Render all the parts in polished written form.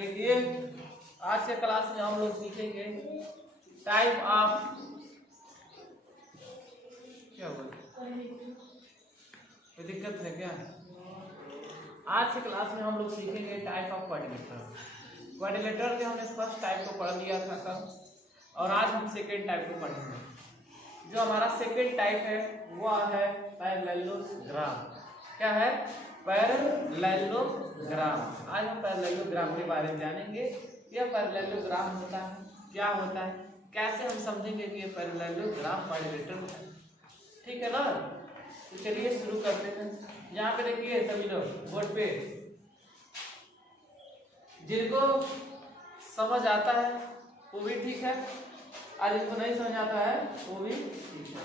देखिए आज के क्लास में हम लोग सीखेंगे टाइप ऑफ क्या बोले कोई दिक्कत है क्या। आज के क्लास में हम लोग सीखेंगे टाइप ऑफ क्वाड्रिलेटरल। क्वाड्रिलेटरल के हमने फर्स्ट टाइप को पढ़ लिया था कल और आज हम सेकेंड टाइप को पढ़ेंगे। जो हमारा सेकेंड टाइप है वो है पैरेललोग्राम। क्या है? पैरेललोग्राम। आज हम पैरेललोग्राम के बारे में जानेंगे। यह पैरेललोग्राम होता है, क्या होता है, कैसे हम समझेंगे कि ये पैरेललोग्राम क्वाड्रिलेटरल है। ठीक है ना। तो चलिए शुरू करते हैं। यहाँ पे देखिए सभी लोग बोर्ड पे, जिनको समझ आता है वो भी ठीक है, और जिनको नहीं समझ आता है वो भी ठीक है।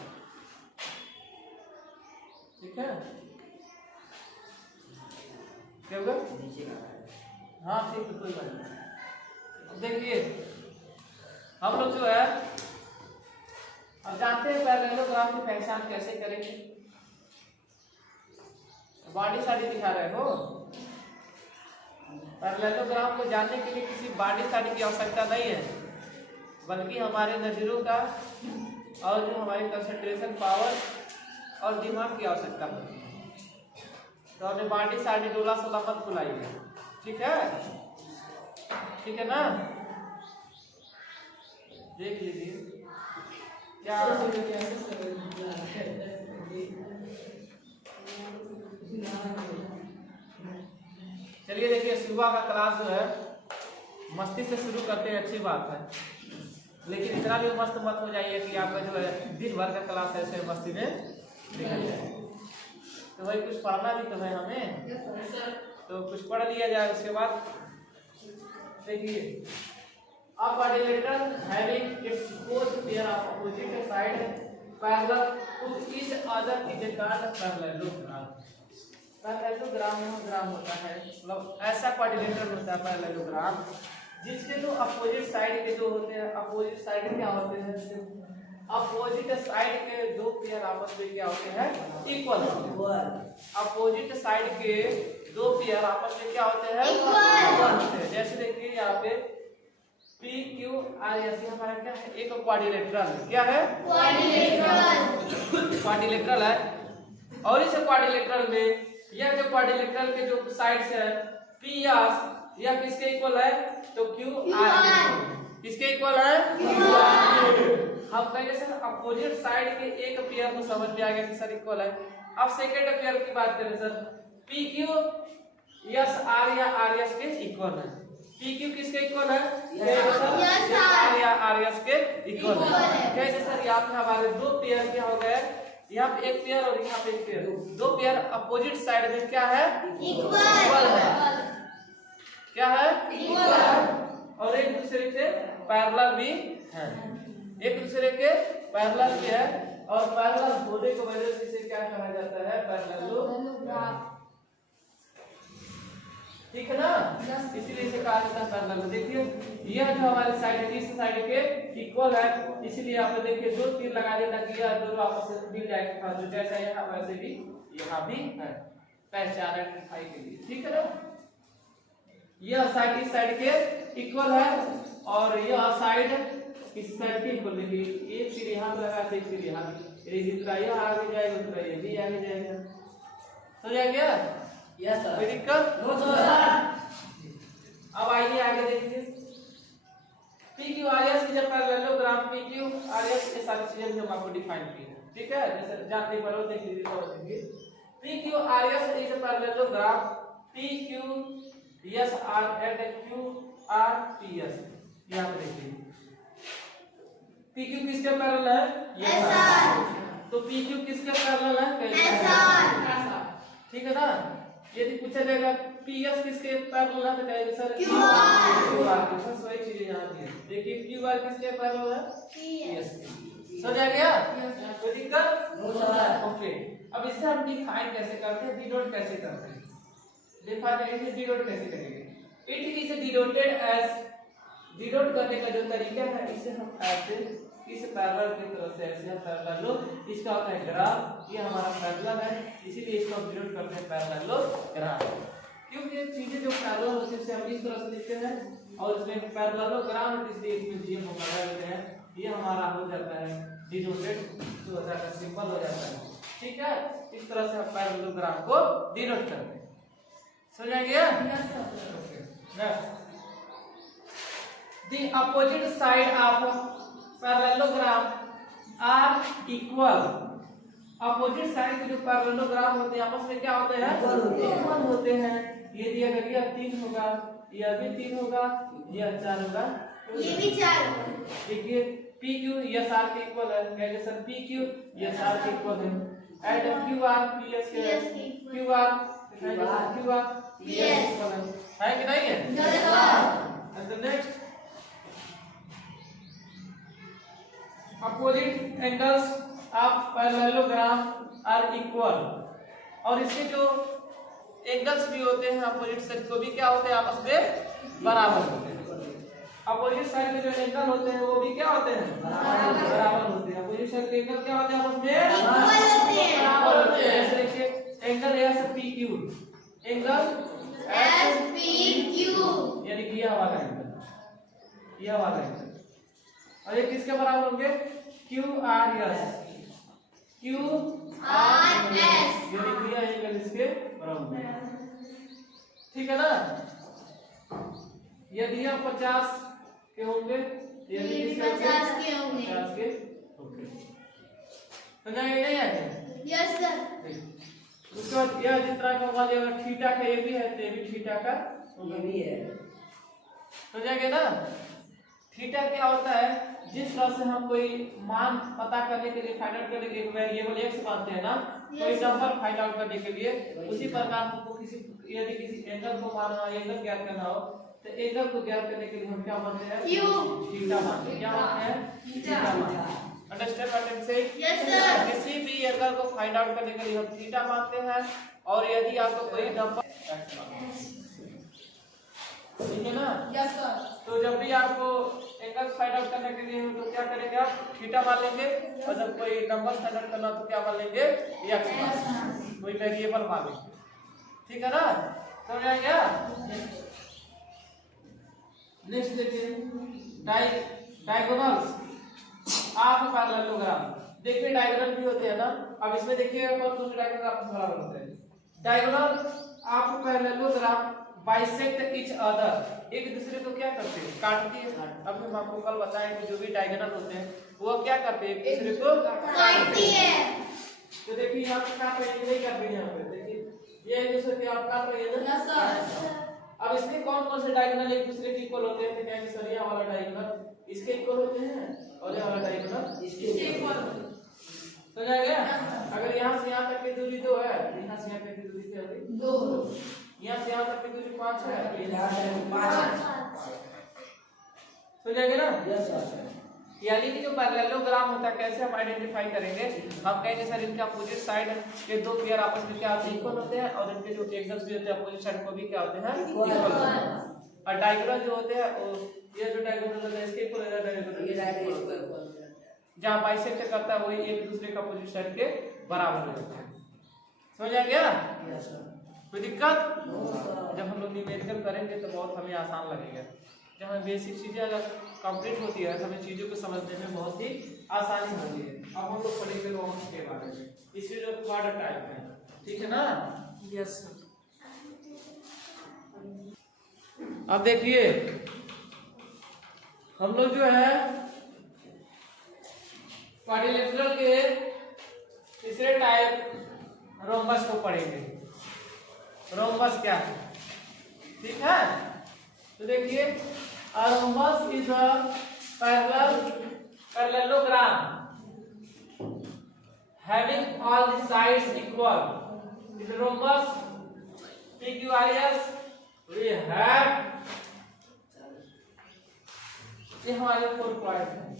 ठीक है क्या होगा? हाँ ठीक है, कोई बात नहीं। अब देखिए हम लोग जो है अब जानते हैं पैरेललोग्राम की पहचान कैसे करेंगे। बॉडी साड़ी दिखा रहे हो। पैरेललोग्राम को जानने के लिए किसी बॉडी साड़ी की आवश्यकता नहीं है, बल्कि हमारे नजरों का और जो हमारी कंसंट्रेशन पावर और दिमाग की आवश्यकता होती है। तो हमने बॉडी साड़ी डोला सोला मत बुलाइए। ठीक है, ठीक है ना। देख लीजिए क्या चलिए देखिए सुबह का क्लास जो है मस्ती से शुरू करते हैं, अच्छी बात है, लेकिन इतना भी मस्त मत हो जाइए कि आपका जो है दिन भर का क्लास ऐसे मस्ती में निकल जाए। तो भाई कुछ पढ़ना भी तो है हमें, तो कुछ पढ़ लिया जाए। उसके बाद देखिए a quadrilateral having its both pair of opposite side parallel to each other is called parallelogram। Parallelogram gram होता है, मतलब ऐसा क्वाड्रिलेटरल होता है पैरेललोग्राम जिसके जो अपोजिट साइड के जो होते हैं, अपोजिट साइड क्या होते हैं? अपोजिट साइड के दो पेयर आपस में क्या होते हैं? इक्वल होते हैं। अपोजिट साइड के दो पेयर आपस में क्या होते हैं? इक्वल होते हैं। जैसे देखिए यहाँ पे पी क्यू आर ऐसे हमारा क्या है? एक क्वाड्रिलेटरल। क्या है? क्वाड्रिलेटरल है। और इस क्वाड्रिलेटरल में यह जो क्वाड्रिलेटरल के जो साइड्स है पी आर, यह किसके इक्वल है? तो क्यू आर किसके इक्वल है? Q R. हम कहेंगे सर अपोजिट साइड के एक पेयर को समझ में आ गया कि सर इक्वल है। अब सेकेंड पेयर की बात करें sir, P Q S R या आर एस के इक्वल है। पी क्यू किसके इक्वल है? एस आर या आर एस के इक्वल है। कैसे सर? यहाँ पे हमारे दो पेयर क्या हो गए? यहाँ पे एक पेयर और यहाँ पे एक पेयर, दो पेयर अपोजिट साइड में क्या है? इक्वल है। क्या है? इक्वल है। और एक दूसरे से पैरेलल भी है, एक दूसरे के पैरेलल भी है। और पैरेलल होने की वजह से इसे क्या कहा जाता है? पैरेललोग्राम। ठीक है ना। इसीलिए इसे कहा जाता है पैरेलल। देखिए यह जो हमारे साइड है इस साइड के इक्वल है, इसीलिए आप देखिए दो तीर लगा देता कि यह दोनों आपस में मिल जाएगा। जो जैसा यहाँ वैसे भी यहाँ भी है, पहचान आइडेंटिफाई के लिए। ठीक है ना। यह साइड इस साइड के इक्वल है और यह साइड इस साइड के इक्वल। देखिए एक तीर यहाँ लगा, एक तीर यहाँ, जितना यह आगे जाएगा उतना ये भी आगे जाएगा। समझ आ गया? Yes sir. कोई दिक्कत? No sir. अब आइए आगे देखिए। पी क्यू आर एस की जब parallelogram P Q R S ये सारी चीजें हम आपको डिफाइन की है। ठीक है, जैसे जानते पर देख लीजिए तो देखिए P Q R S is a parallelogram P Q S R and Q R P S. यहां पे देखिए पी क्यू किसके पैरेलल है? S R. तो पी क्यू किसके पैरेलल है? S R. ठीक है ना। यदि पूछा जाएगा पीएस किसके पैरेलल है तो कहेंगे सर क्यूआर। बस वही चीज यहां दी है। देखिए क्यूआर किसके पैरेलल है? पीएस। समझ आ गया? कोई दिक्कत? No sir. ओके, अब इसे हम डिफाइन कैसे करते हैं, डिनोट कैसे करते हैं? डिफाइन इसे डिनोट कैसे करेंगे? It is denoted as, denote करने का जो तरीका है इसे हम ऐसे इस पैरेलल की तरफ से ऐसे पैरेलल लो, इसका होता है ग्राफ। ये हमारा पैरेलल है, इसीलिए इसको हम डिनोट करते हैं पैरेललोग्राम। क्योंकि ये चीजें जो पैरेलल होती है उसे हम इस तरह से लिखते हैं और इसमें पैरेललोग्राम है इसलिए इसमें जी हम लगा देते हैं। ये हमारा हो जाता है डिनोटेड जो होता है सिंबल हो जाता है। ठीक है, इस तरह से हम पैरेललोग्राम को डिनोट करते हैं। समझ आ गया? Next, the opposite side of parallelogram are equal. Opposite side के जो पैरेललोग्राम होते हैं आपस में क्या होते हैं? इक्वल होते हैं। ये दिया गया यह 3 होगा, यह भी 3 होगा, यह 4 होगा, ये भी 4 होगा। देखिए पी क्यू यह सार के इक्वल है, एडिशन पी क्यू यह सार के इक्वल है। एड क्यू आर पी एस के Q R Q R P S equal है कि नहीं है? And the next, opposite angles of parallelogram are equal. और इसके जो एंगल्स भी होते हैं अपोजिट साइड को भी क्या होते हैं? आपस में बराबर होते हैं। अपोजिट साइड के जो एंगल होते हैं वो भी क्या होते हैं? बराबर होते हैं। अपोजिट साइड के एंगल क्या होते हैं? आपस में बराबर होते हैं। जैसे देखिए angle S P Q, angle S P Q यानी कि यह वाला एंगल, यह वाला एंगल, और ये किसके बराबर होंगे? Q R S, Q R S यानी कि यह एंगल इसके बराबर है। ठीक है ना? यदि यह 50 के होंगे, यदि ये 50 के होंगे, 50 के ओके, समझ नहीं आया? Yes sir. उसके बाद यह जिस तरह का होगा जो थीटा का ये भी है तो ये भी थीटा का ये भी है। समझ गए ना? थीटा क्या होता है? जिस तरह से हम कोई मान पता करने के लिए, फाइंड आउट करने के लिए वेरिएबल x मानते हैं ना, कोई नंबर फाइंड आउट करने के लिए, उसी प्रकार हमको किसी यदि किसी एंगल को मानना, एंगल ज्ञात करना हो तो एंगल को ज्ञात करने के लिए हम क्या मानते हैं? थीटा मानते हैं। क्या मानते हैं? थीटा मानते हैं। Understand what I am saying? Yes sir. किसी भी एंगल को फाइंड आउट करने के लिए हम थीटा मानते हैं। और यदि आपको कोई नंबर, ठीक है ना? Yes sir. तो जब भी आपको एंगल फाइंड आउट करने के लिए तो क्या करेंगे? आप थीटा मान लेंगे। और जब कोई नंबर फाइंड आउट करना तो क्या मान लेंगे? x, कोई वेरिएबल मान लेंगे। ठीक है ना? समझ आ गया? नेक्स्ट देखिए डायगोनल्स ऑफ पैरेललोग्राम। देखिए डायगोनल भी होते हैं ना। अब इसमें देखिए कौन कौन से डायगोनल आपस में बराबर होते हैं? Diagonal of parallelogram bisect each other, एक दूसरे को क्या करते हैं? काटते हैं। अब हम आपको कल बताएं कि जो भी डायगोनल होते हैं वो क्या करते हैं? एक दूसरे को काटती है। तो देखिए यहाँ पे काट रहे हैं, नहीं काट रहे हैं। यहाँ पे देखिए ये एक दूसरे के आप काट रहे हैं ना। Yes sir. अब इसमें कौन कौन से डायगोनल एक दूसरे के इक्वल होते हैं? तो क्या सर ये वाला डायगोनल इसके इक्वल होते हैं और ये वाला डायगोनल इसके इक्वल। समझ आ गया? अगर यहाँ से यहाँ तक की दूरी 2 है, यहाँ से यहाँ तक की दूरी क्या होगी? 2। यहाँ से यहाँ तक की दूरी 5 है, यहाँ से 5। समझ आ गया ना? Yes sir. यानी कि जो पैरेललोग्राम होता है कैसे हम आइडेंटिफाई करेंगे? हम कहेंगे सर इनके अपोजिट साइड के दो पेयर आपस में क्या होते हैं? इक्वल होते हैं। और इनके जो एंगल्स भी होते हैं अपोजिट साइड को भी क्या होते हैं? इक्वल होते हैं। और डायगोनल जो होते हैं वो ये जो डायगोनल होता है इसके इक्वल होता है, डायगोनल ये लाइन इक्वल हो जाता है। जहां बाइसेक्ट करता है वही एक दूसरे का अपोजिट साइड के बराबर हो जाता है। समझ आ गया? Yes sir. कोई दिक्कत? No sir. जब हम लोग न्यूमेरिकल करेंगे तो बहुत हमें आसान लगेगा। जब हमें बेसिक चीजें अगर कंप्लीट होती है तो हमें चीजों को समझने में बहुत ही आसानी होती है। अब हम लोग पढ़ेंगे रोमन्स के बारे में, इसके जो क्वाड्रेंट टाइप है। ठीक है ना? यस। अब देखिए हम लोग जो है क्वाड्रिलेटरल के तीसरे टाइप रोम्बस को पढ़ेंगे। रोम्बस क्या है? ठीक है? तो देखिए rhombus is a parallelogram having all the sides equal. In the rhombus PQRS we have ये हमारे 4 पॉइंट हैं,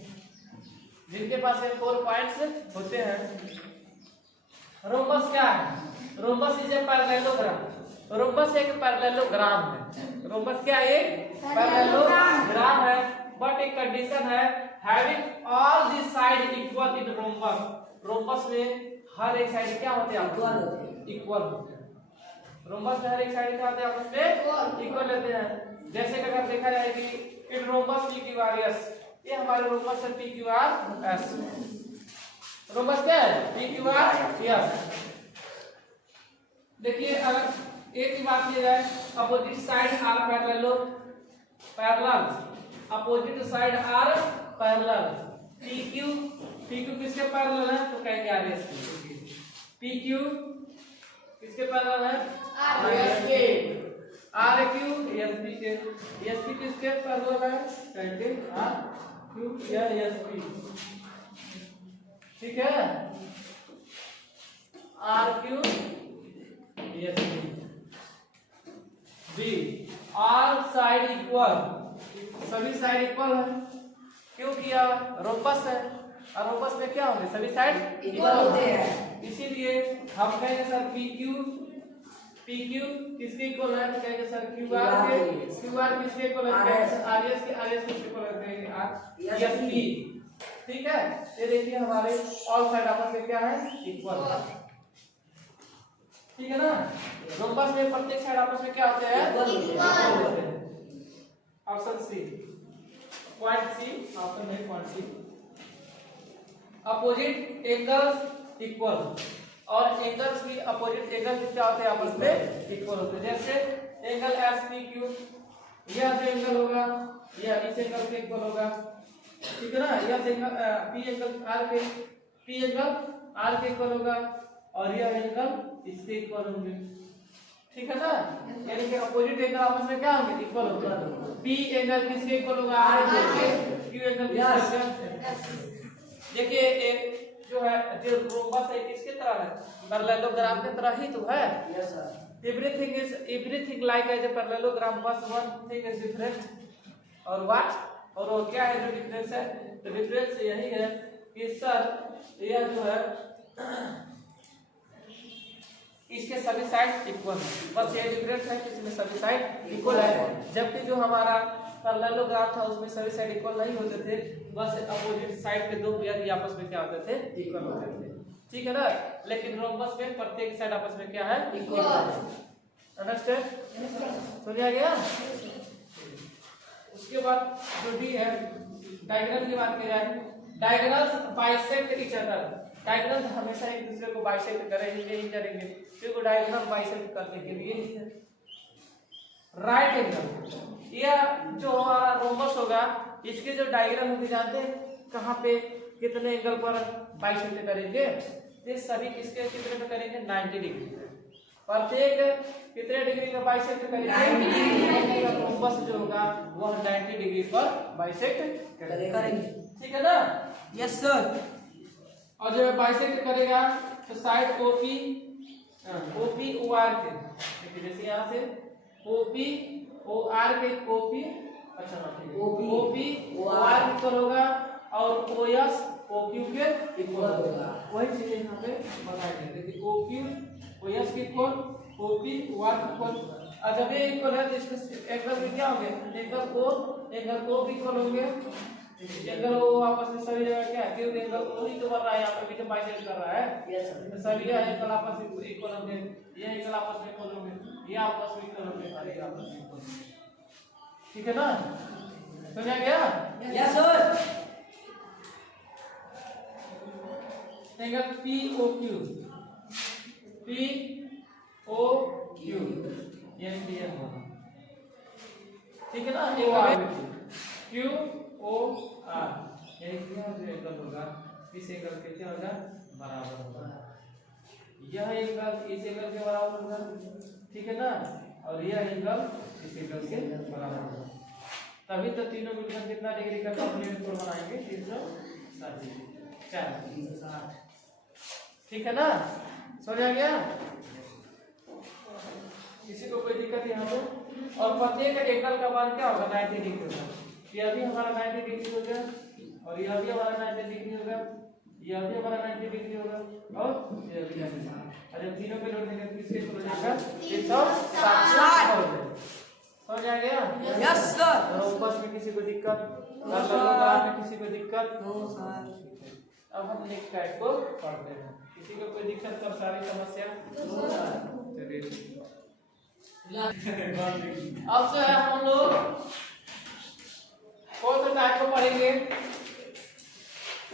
जिनके पास ये 4 पॉइंट्स होते हैं। रोम्बस क्या है? Rhombus is a parallelogram. Rhombus एक पैरेललोग्राम है। रोम्बस क्या है? एक पैरेललोग्राम है, बट एक कंडीशन है having all the side equal in rhombus. Rhombus में हर एक साइड क्या होते हैं? इक्वल होते हैं। इक्वल होते हैं। रोम्बस में हर एक साइड क्या होते हैं आपस में इक्वल लेते हैं। जैसे कि अगर देखा जाए कि इन रोम्बस PQRS, ये हमारे रोम्बस है PQRS। रोम्बस क्या है? PQRS। देखिए अगर एक ही बात की जाए, opposite side are parallel, opposite side are parallel, PQ किसके पैरेलल है? तो कहेंगे RS की। PQ किसके पैरेलल है? RS के। RQ SP के। SP किसके पैरेलल है? कहेंगे RQ या SP। ठीक है, RQ SP। B, all side equal, सभी साइड इक्वल है। क्यों किया? रोम्बस है, और रोम्बस में क्या होंगे? सभी साइड इक्वल होते हैं। इसीलिए हम कहेंगे सर PQ किसके इक्वल है? तो कहेंगे सर QR के। QR किसके इक्वल है? RS के। RS किसके इक्वल है? SP। ठीक है, ये देखिए हमारे ऑल साइड आपस में क्या है? इक्वल। ठीक है ना? रोम्बस में प्रत्येक साइड आपस में क्या होते हैं? इक्वल होते हैं। Option C, point C, option नहीं, point C. Opposite angles equal, और एंगल्स भी अपोजिट एंगल क्या होते हैं? आपस में इक्वल होते हैं। जैसे एंगल SPQ, यह जो एंगल होगा यह इस एंगल के इक्वल होगा। ठीक है ना? यह एंगल P एंगल R के इक्वल होगा, और यह एंगल इसके इक्वल होंगे। ठीक है ना? यानी कि अपोजिट एंगल आपस में क्या होंगे? इक्वल होंगे। P एंगल किसके इक्वल होगा? R के। Q एंगल किसके? देखिए एक जो है जो रोम्बस है किसके तरह है? पैरेललोग्राम के तरह ही तो है। Yes sir. Everything like as a parallelogram, बस वन थिंग इज डिफरेंट। और व्हाट, और वो क्या है जो डिफरेंस है? तो डिफरेंस यही है कि सर यह जो है इसके सभी साइड इक्वल है, बस ये डिफरेंस है कि इसमें सभी साइड इक्वल है। जबकि जो हमारा पैरेललोग्राम था उसमें सभी साइड इक्वल नहीं होते थे, बस अपोजिट साइड के दो पेयर ही आपस में क्या होते थे? इक्वल होते थे। ठीक है ना? लेकिन रोम्बस में प्रत्येक साइड आपस में क्या है? इक्वल। अंडरस्टैंड? समझ आ गया? उसके बाद जो डी है, डायगोनल की बात की जाए, diagonals bisect each other. Diagonal हमेशा एक दूसरे को बाइसेक्ट करेंगे ही करेंगे, क्योंकि डायगोनल बाइसेक्ट करने के लिए ही है। राइट एंगल, यह जो हमारा रोम्बस होगा इसके जो डायगोनल होंगे जानते हैं कहाँ पे कितने एंगल पर बाइसेक्ट करेंगे? ये सभी किसके कितने पे करेंगे? 90 डिग्री पे। प्रत्येक कितने डिग्री का बाइसेक्ट करेंगे? 90 डिग्री का रोम्बस जो होगा वह 90 डिग्री पर बाइसेक्ट करेंगे। ठीक है ना? Yes sir. और जब बाइसेक्ट करेगा तो साइड OP OR के, देखिए जैसे यहाँ से OP OR के OP, अच्छा OP OR इक्वल होगा और OS OQ के इक्वल होगा। वही चीज यहाँ पे बताएंगे। देखिए OQ OS के इक्वल, OP OR के इक्वल। और जब ये इक्वल है तो इसमें एंगल में क्या होंगे? एंगल O भी इक्वल होंगे। एंगल O आपस में सभी जगह क्या है? क्योंकि एंगल O ही तो बन रहा है, यहाँ पे भी तो बाइसेक्ट कर रहा है। Yes sir. तो सभी एंगल आपस में इक्वल होंगे, ये एंगल आपस में इक्वल होंगे, ये आपस में इक्वल होंगे, और ये आपस में इक्वल होंगे। ठीक है ना? समझ आ गया? Yes sir. एंगल POQ ये होगा। ठीक है ना? QOR यही क्या जो एंगल होगा इस एंगल के क्या होगा? बराबर होगा। यह एंगल इस एंगल के बराबर होगा। ठीक है ना? और यह एंगल इस एंगल के बराबर होगा। तभी तो तीनों मिलकर कितना डिग्री का कॉम्प्लीमेंट कोण बनाएंगे? 360 डिग्री। 360। ठीक है ना? समझ आ गया? किसी को कोई दिक्कत यहाँ पे? और प्रत्येक एंगल का मान क्या होगा? 90 डिग्री होगा। यह भी हमारा 90 डिग्री हो गया, और यह भी हमारा 90 डिग्री होगा, यह भी हमारा 90 डिग्री होगा, और यह भी 90 डिग्री। अरे तीनों पे लोड देंगे किसके इक्वल हो जाएगा? 360 हो जाएगा। समझ आ गया? Yes sir. रोम्बस में किसी को दिक्कत? पैरेललोग्राम में किसी को दिक्कत? No sir. अब हम नेक्स्ट टाइप को पढ़ते हैं। किसी को कोई दिक्कत कर सारी समस्या? चलिए। अब जो है हम लोग फोर्थ टाइप को पढ़ेंगे।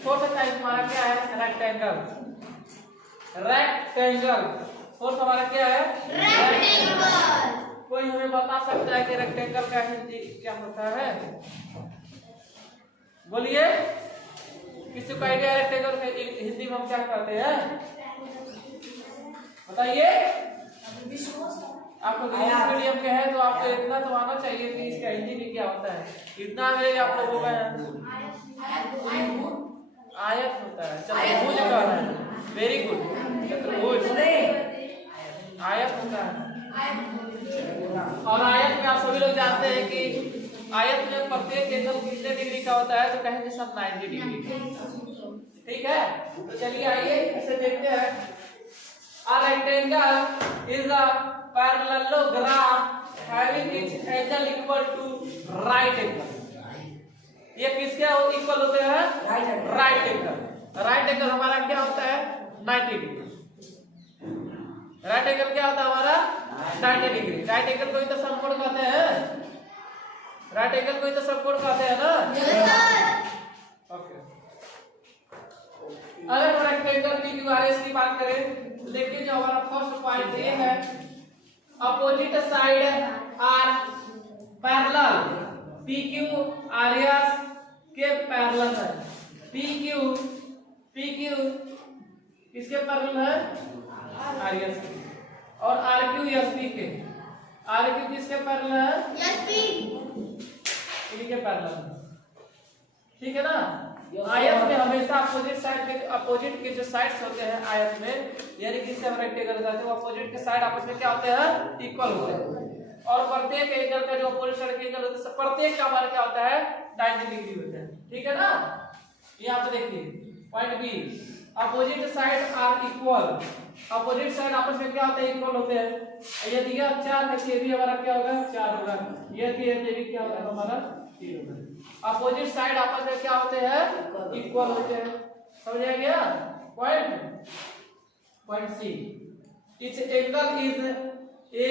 फोर्थ टाइप हमारा क्या है? रेक्टेंगल। रेक्टेंगल फोर्थ हमारा क्या है? रेक्टेंगल। कोई हमें बता सकता है कि रेक्टेंगल का हिंदी क्या होता है? बोलिए, किसी को आइडिया रेक्टेंगल का हिंदी में हम क्या कहते हैं? बताइए। आपको इंग्लिश मीडियम के हैं तो आपको इतना तो आना चाहिए कि इसका हिंदी में क्या होता है। इतना मेरे आप लोगों का आयत होता है। चतुर्भुज का है। वेरी गुड, चतुर्भुज आयत होता है। और आयत में आप सभी लोग जानते हैं कि आयत में प्रत्येक एंगल कितने डिग्री का होता है? तो कहेंगे सब 90 डिग्री। ठीक है, तो चलिए आइए इसे देखते हैं। A rectangle is a parallelogram having its angle equal to right angle. ये किसके इक्वल होते हैं? Right angle. राइट एंगल हमारा क्या होता है? 90 डिग्री। राइट एंगल क्या होता है हमारा? 90 डिग्री। राइट एंगल को ही तो समकोण कहते हैं। राइट एंगल को ही तो समकोण कहते हैं ना? ओके। अगर हम रेक्टेंगल PQRS की बात करें तो देखिए, जो हमारा फर्स्ट पॉइंट ये है, opposite side are parallel. PQ RS के पैरेलल है। PQ किसके पैरेलल है? RS के। और RQ SP के। RQ किसके पैरेलल है? SP इनके पैरेलल है। ठीक है ना? आयत में हमेशा अपोजिट के जो साइड्स होते हैं आयत में, यानी कि इसे हम रेक्टेंगल कहते हैं, वो अपोजिट के साइड आपस में क्या होते हैं? इक्वल होते हैं। और प्रत्येक एंगल का जो अपोजिट साइड के एंगल होते हैं, प्रत्येक का हमारा क्या होता है? 90 डिग्री होता है। ठीक है ना? यहाँ पे देखिए point b, opposite side are equal. Opposite side आपस में क्या होते हैं? इक्वल होते हैं। यदि यह 4 है तो ये भी हमारा क्या होगा? 4 होगा। ये भी क्या होगा? हमारा 3 होगा। अपोजिट साइड आपस में क्या होते हैं? इक्वल होते हैं। समझ आ गया? Point C, it's angle is a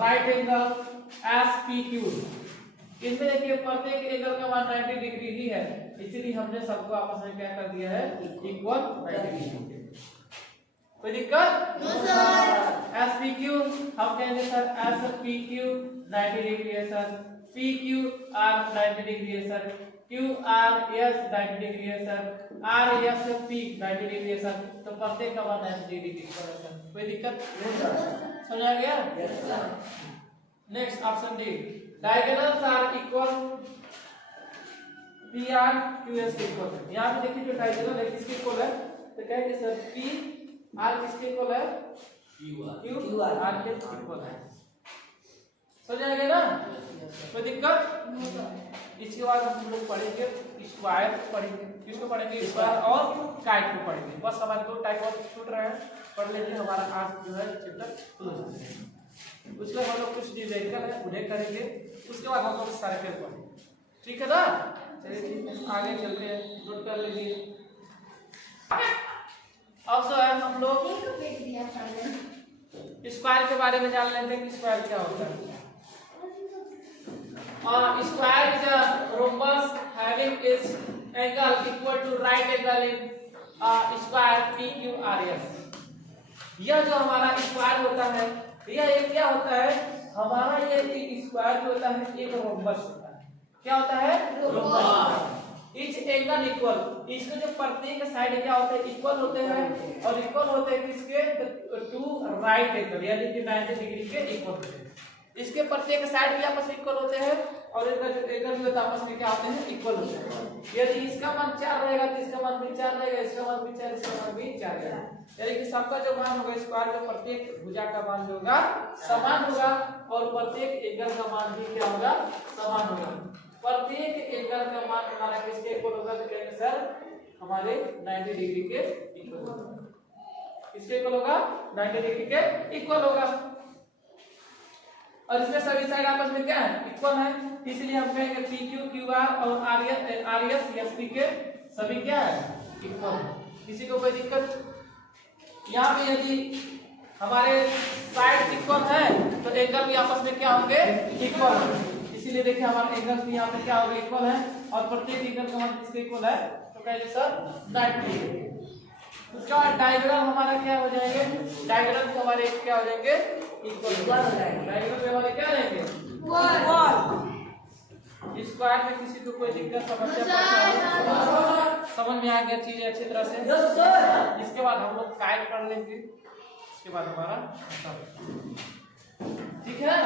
right angle S PQ। इसमें देखिए प्रत्येक एंगल का मान 90 डिग्री ही है, इसीलिए हमने सबको आपस में क्या कर दिया है? Equal 90 degree. कोई दिक्कत? No sir. एस PQ हम कहेंगे सर एस PQ 90 डिग्री है सर। PQR 90 डिग्री है सर। QRS 90 डिग्री है सर। RSP 90 डिग्री है सर। तो प्रत्येक का मान 90 डिग्री का है सर। कोई दिक्कत? समझ आ गया? Yes sir. Next option D, diagonals are equal. PR QS equal है। यहाँ पे देखिए जो डायगोनल है किसके इक्वल है? तो कहेंगे सर PR किसके इक्वल है? QR के इक्वल है। समझ आ गया ना? कोई दिक्कत? इसके बाद हम लोग पढ़ेंगे स्क्वायर पढ़ेंगे। किसको पढ़ेंगे? स्क्वायर और काइट को पढ़ेंगे। बस हमारे 2 टाइप और छूट रहे हैं, पढ़ लेंगे। हमारा आज जो है चैप्टर क्लोज हो जाएगा। उसके बाद हम लोग कुछ न्यूमेरिकल है उन्हें करेंगे। उसके बाद हम लोग सारे पेपर पढ़ेंगे। ठीक है ना? चलिए ठीक है, आगे चलते हैं। नोट कर लीजिए। अब जो है हम लोग स्क्वायर के बारे में जान लेते हैं कि स्क्वायर क्या होता है। Square is a rhombus having its angle equal to right angle in square PQRS। यह जो हमारा स्क्वायर होता है, यह एक क्या होता है? हमारा ये एक स्क्वायर जो होता है एक रोम्बस होता है। क्या होता है? रोम्बस। इच एंगल इक्वल, इसके जो प्रत्येक साइड क्या होते हैं? इक्वल होते हैं। और इक्वल होते हैं किसके? टू राइट एंगल, यानी कि 90 डिग्री के इक्वल होते हैं। इसके प्रत्येक साइड भी आपस में इक्वल होते हैं और इनका जो एंगल भी होता है आपस में क्या होते हैं? इक्वल होते हैं। यदि इसका मान 4 रहेगा तो इसका मान भी 4 रहेगा, इसका मान भी 4, इसका मान भी 4 रहेगा। यानी कि सबका जो मान होगा स्क्वायर का प्रत्येक भुजा का मान जो होगा समान होगा और प्रत्येक एंगल का मान भी क्या होगा? समान होगा। प्रत्येक एंगल का मान हमारा किसके इक्वल होगा? तो कहेंगे सर हमारे 90 डिग्री के इक्वल होगा। किसके इक्वल होगा? 90 डिग्री के इक्वल होगा। और इसमें सभी साइड आपस में क्या है? इक्वल है। इसलिए हम कहेंगे PQ QR और RS SP के सभी क्या है? इक्वल है। किसी को कोई दिक्कत? यहाँ पे यदि हमारे साइड इक्वल है तो एंगल भी आपस में क्या होंगे इक्वल है, इसीलिए देखिए हमारे एंगल भी यहाँ पे क्या होगा इक्वल है और प्रत्येक एंगल का मान किसके इक्वल है तो कहेंगे सर 90। उसका डायगोनल हमारा क्या हो जाएंगे, डायगोनल भी हमारे क्या हो जाएंगे इक्वल हो जाएंगे, डायगोनल भी हमारे क्या हो जाएंगे स्क्वायर में किसी को कोई दिक्कत समस्या समझ में आ गया चीज अच्छी तरह से। Yes sir. इसके बाद हम लोग काइट पढ़ लेंगे, इसके बाद हमारा ठीक है।